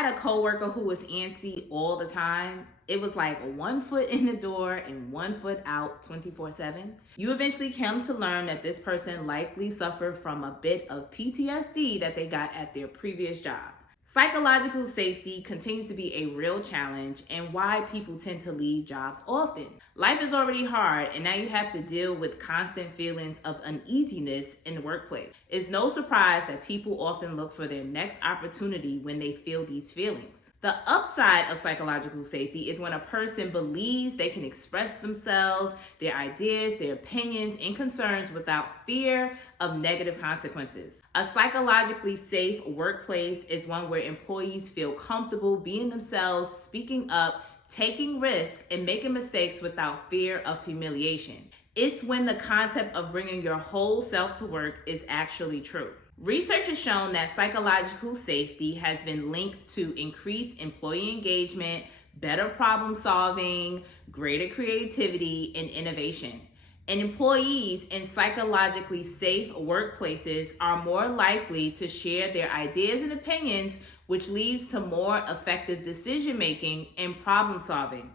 had a coworker who was antsy all the time. It was like 1 foot in the door and 1 foot out 24/7. You eventually come to learn that this person likely suffered from a bit of PTSD that they got at their previous job. Psychological safety continues to be a real challenge and why people tend to leave jobs often. Life is already hard, and now you have to deal with constant feelings of uneasiness in the workplace. It's no surprise that people often look for their next opportunity when they feel these feelings. The upside of psychological safety is when a person believes they can express themselves, their ideas, their opinions, and concerns without fear of negative consequences. A psychologically safe workplace is one where employees feel comfortable being themselves, speaking up, taking risks, and making mistakes without fear of humiliation. It's when the concept of bringing your whole self to work is actually true. Research has shown that psychological safety has been linked to increased employee engagement, better problem solving, greater creativity, and innovation. And employees in psychologically safe workplaces are more likely to share their ideas and opinions, which leads to more effective decision making and problem solving.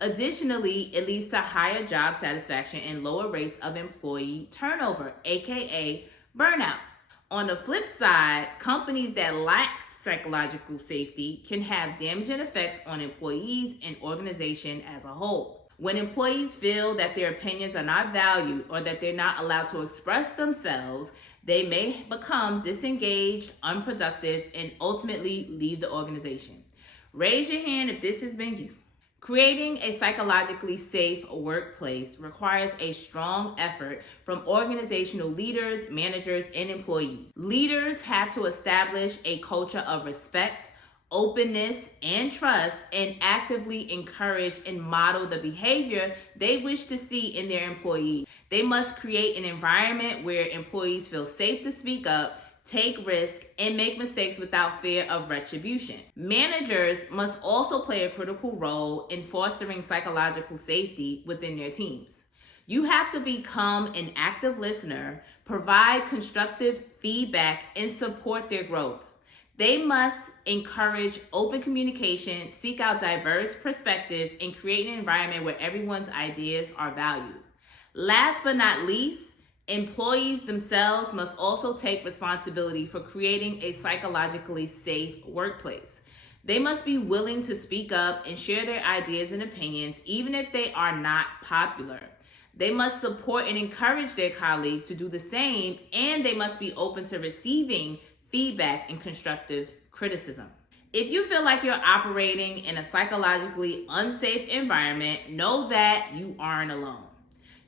Additionally, it leads to higher job satisfaction and lower rates of employee turnover, aka burnout. On the flip side, companies that lack psychological safety can have damaging effects on employees and organization as a whole. When employees feel that their opinions are not valued or that they're not allowed to express themselves, they may become disengaged, unproductive, and ultimately leave the organization. Raise your hand if this has been you. Creating a psychologically safe workplace requires a strong effort from organizational leaders, managers, and employees. Leaders have to establish a culture of respect, openness, and trust, and actively encourage and model the behavior they wish to see in their employees. They must create an environment where employees feel safe to speak up, take risks, and make mistakes without fear of retribution. Managers must also play a critical role in fostering psychological safety within their teams. You have to become an active listener, provide constructive feedback, and support their growth. They must encourage open communication, seek out diverse perspectives, and create an environment where everyone's ideas are valued. Last but not least, employees themselves must also take responsibility for creating a psychologically safe workplace. They must be willing to speak up and share their ideas and opinions, even if they are not popular. They must support and encourage their colleagues to do the same, and they must be open to receiving feedback and constructive criticism. If you feel like you're operating in a psychologically unsafe environment, know that you aren't alone.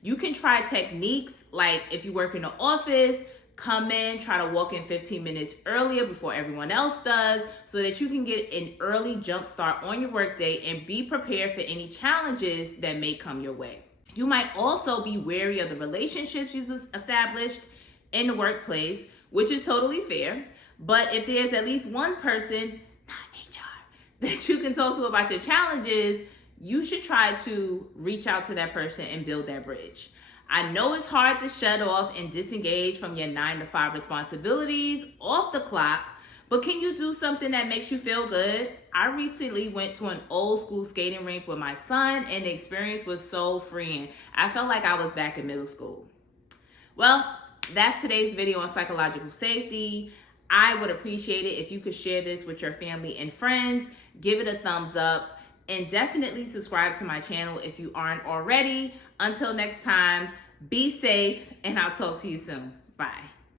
You can try techniques like if you work in the office, come in, try to walk in 15 minutes earlier before everyone else does so that you can get an early jump start on your workday and be prepared for any challenges that may come your way. You might also be wary of the relationships you've established in the workplace, which is totally fair. But if there's at least one person, not HR, that you can talk to about your challenges, you should try to reach out to that person and build that bridge. I know it's hard to shut off and disengage from your 9-to-5 responsibilities off the clock, but can you do something that makes you feel good? I recently went to an old school skating rink with my son, and the experience was so freeing. I felt like I was back in middle school. Well, that's today's video on psychological safety. I would appreciate it if you could share this with your family and friends, give it a thumbs up, and definitely subscribe to my channel if you aren't already. Until next time, be safe, and I'll talk to you soon. Bye.